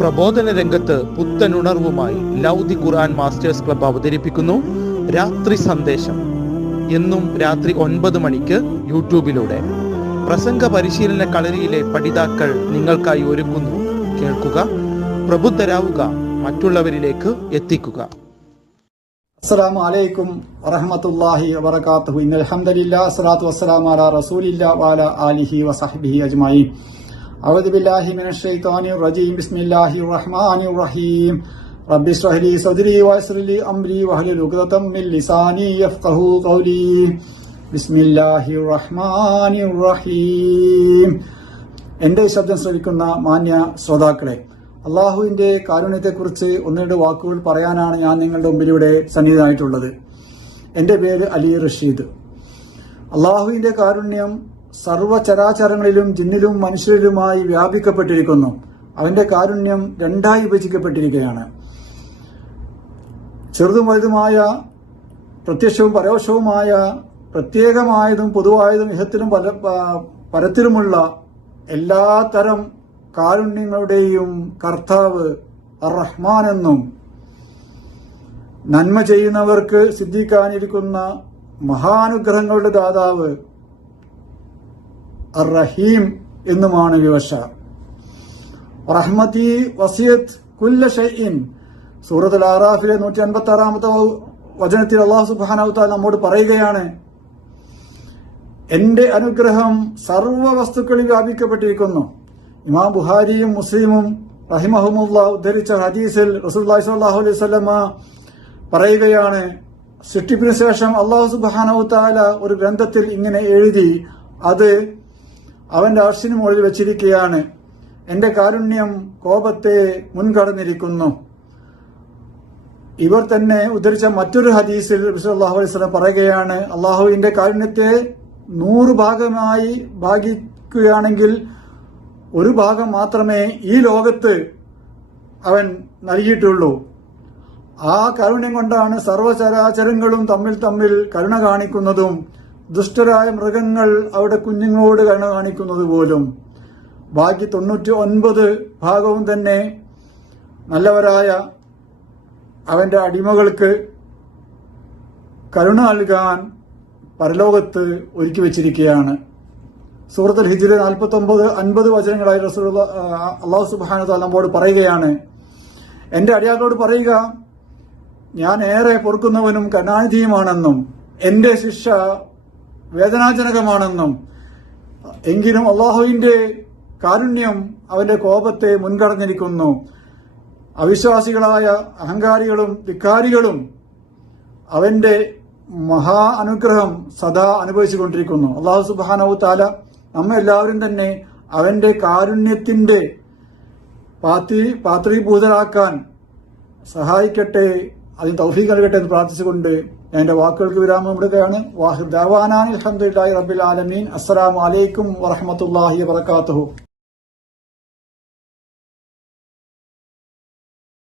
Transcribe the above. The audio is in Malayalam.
പ്രബോധന രംഗത്ത് പുത്തൻ ഉണർവുമായി ലൗദി ഖുർആൻ മാസ്റ്റേഴ്സ് ക്ലബ് അവതരിപ്പിക്കുന്നു. രാത്രി സന്ദേശം. എന്നും രാത്രി ഒൻപത് മണിക്ക് യൂട്യൂബിലൂടെ. പ്രസംഗ പരിശീലന കളരിയിലെ പഠിതാക്കൾ നിങ്ങൾക്കായി ഒരുക്കുന്നു. കേൾക്കുക പ്രബുദ്ധരാവുക മറ്റുള്ളവരിലേക്ക് എത്തിക്കുക. അസ്സാം വലൈക്കും വറഹമത്തല്ലാഹി വബർക്കാത്തു ഇന്നൽ അസ്സലാത്തു വസ്സലാം റസൂലില്ല വാല ആലിഹി വസഹബിഹി അജ്മായി أعوذ بالله من الشيطان الرجيم بسم الله الرحمن الرحيم رب اشرح لي صدري ويسر لي أمري واحلل عقدة من لساني يفقه قولي بسم الله الرحمن الرحيم എന്റെ ഈ ശബ്ദം ശ്രവിക്കുന്ന മാന്യ ശ്രോതാക്കളെ അള്ളാഹുവിന്റെ കാരുണ്യത്തെക്കുറിച്ച് ഒന്ന് രണ്ട് വാക്കുകൾ പറയാനാണ് ഞാൻ നിങ്ങളുടെ മുമ്പിലൂടെ സന്നിഹിതനായിട്ടുള്ളത് എൻ്റെ പേര് അലി റഷീദ് അള്ളാഹുവിന്റെ കാരുണ്യം സർവചരാചരങ്ങളിലും ജിന്നിലും മനുഷ്യരിലുമായി വ്യാപിക്കപ്പെട്ടിരിക്കുന്നു. അവന്റെ കാരുണ്യം രണ്ടായി വിഭജിക്കപ്പെട്ടിരിക്കുകയാണ്. ചെറുതും വലുതുമായ പ്രത്യക്ഷവും പരോക്ഷവുമായ പ്രത്യേകമായതും പൊതുവായതും ഇഹത്തിലും പല പരത്തിലുമുള്ള എല്ലാ തരം കാരുണ്യങ്ങളുടെയും കർത്താവ് റഹ്മാൻ എന്നും നന്മ ചെയ്യുന്നവർക്ക് സിദ്ധിക്കാനിരിക്കുന്ന മഹാനുഗ്രഹങ്ങളുടെ ദാതാവ് അർ റഹീം എന്നുമാണ് വിവശ റഹ്മതി വസിയത്ത് കുല്ല സൂറത്തുൽ ആറാഫിലെ നൂറ്റി അൻപത്തി ആറാമത്തെ വചനത്തിൽ അള്ളാഹു സുബാനാവുത്താൽ നമ്മോട് പറയുകയാണ് എന്റെ അനുഗ്രഹം സർവ വസ്തുക്കളിൽ വ്യാപിക്കപ്പെട്ടിരിക്കുന്നു. ഇമാം ബുഹാരിയും മുസ്ലിമും റഹിമഹമുല്ല ഉദ്ധരിച്ച ഹദീസിൽ റസൂല്ലി സ്വല്ലാഹു അലൈഹി സ്വലമ പറയുകയാണ് സൃഷ്ടിപ്പിന് ശേഷം അള്ളാഹു സുബാനവുത്താല ഒരു ഗ്രന്ഥത്തിൽ ഇങ്ങനെ എഴുതി അത് അവന്റെ അർഷിന് മുകളിൽ വെച്ചിരിക്കുകയാണ്. എന്റെ കാരുണ്യം കോപത്തെ മുൻകടന്നിരിക്കുന്നു. ഇവർ തന്നെ ഉദ്ധരിച്ച മറ്റൊരു ഹദീസിൽ അള്ളാഹു അലൈഹി സ്വലം പറയുകയാണ് അള്ളാഹുവിന്റെ കാരുണ്യത്തെ നൂറ് ഭാഗമായി ഭാഗിക്കുകയാണെങ്കിൽ ഒരു ഭാഗം മാത്രമേ ഈ ലോകത്ത് അവൻ നൽകിയിട്ടുള്ളൂ. ആ കാരുണ്യം കൊണ്ടാണ് സർവചരാചരങ്ങളും തമ്മിൽ തമ്മിൽ കരുണ കാണിക്കുന്നതും ദുഷ്ടരായ മൃഗങ്ങൾ അവിടെ കുഞ്ഞുങ്ങളോട് കണ കാണിക്കുന്നത് പോലും. ബാക്കി തൊണ്ണൂറ്റി ഒൻപത് ഭാഗവും തന്നെ നല്ലവരായ അവന്റെ അടിമകൾക്ക് കരുണ നൽകാൻ പരലോകത്ത് ഒരുക്കി വച്ചിരിക്കുകയാണ്. സൂറത്തുൽ ഹിജിലെ നാൽപ്പത്തി ഒമ്പത് അൻപത് വചനങ്ങളായി റസൂൽ അള്ളാഹു സുബാന നമ്മോട് പറയുകയാണ്. എന്റെ അടിയാക്കളോട് പറയുക ഞാൻ ഏറെ പൊറുക്കുന്നവനും കരുണാനിധിയുമാണെന്നും എന്റെ ശിക്ഷ വേദനാജനകമാണെന്നും എങ്കിലും അള്ളാഹുവിന്റെ കാരുണ്യം അവന്റെ കോപത്തെ മുൻകടഞ്ഞിരിക്കുന്നു അവിശ്വാസികളായ അഹങ്കാരികളും ധിക്കാരികളും അവന്റെ മഹാ അനുഗ്രഹം സദാ അനുഭവിച്ചുകൊണ്ടിരിക്കുന്നു. അള്ളാഹു സുബാനവു താല നമ്മ എല്ലാവരും തന്നെ അവന്റെ കാരുണ്യത്തിന്റെ പാത്രി പാത്രീഭൂതരാക്കാൻ സഹായിക്കട്ടെ അതിന് തൗഫീഖ് നൽകട്ടെ എന്ന് പ്രാർത്ഥിച്ചുകൊണ്ട് എന്റെ വാക്കുകൾക്ക് വിരാമം ഇടുകയാണ് വാഹിദ് ദവാനാൻ അലഹമുല്ലാ റബ്ബിൽ ആലമീൻ. അസ്സലാമു അലൈക്കും വറഹമത്തല്ലാഹി വബർക്കാത്തുഹു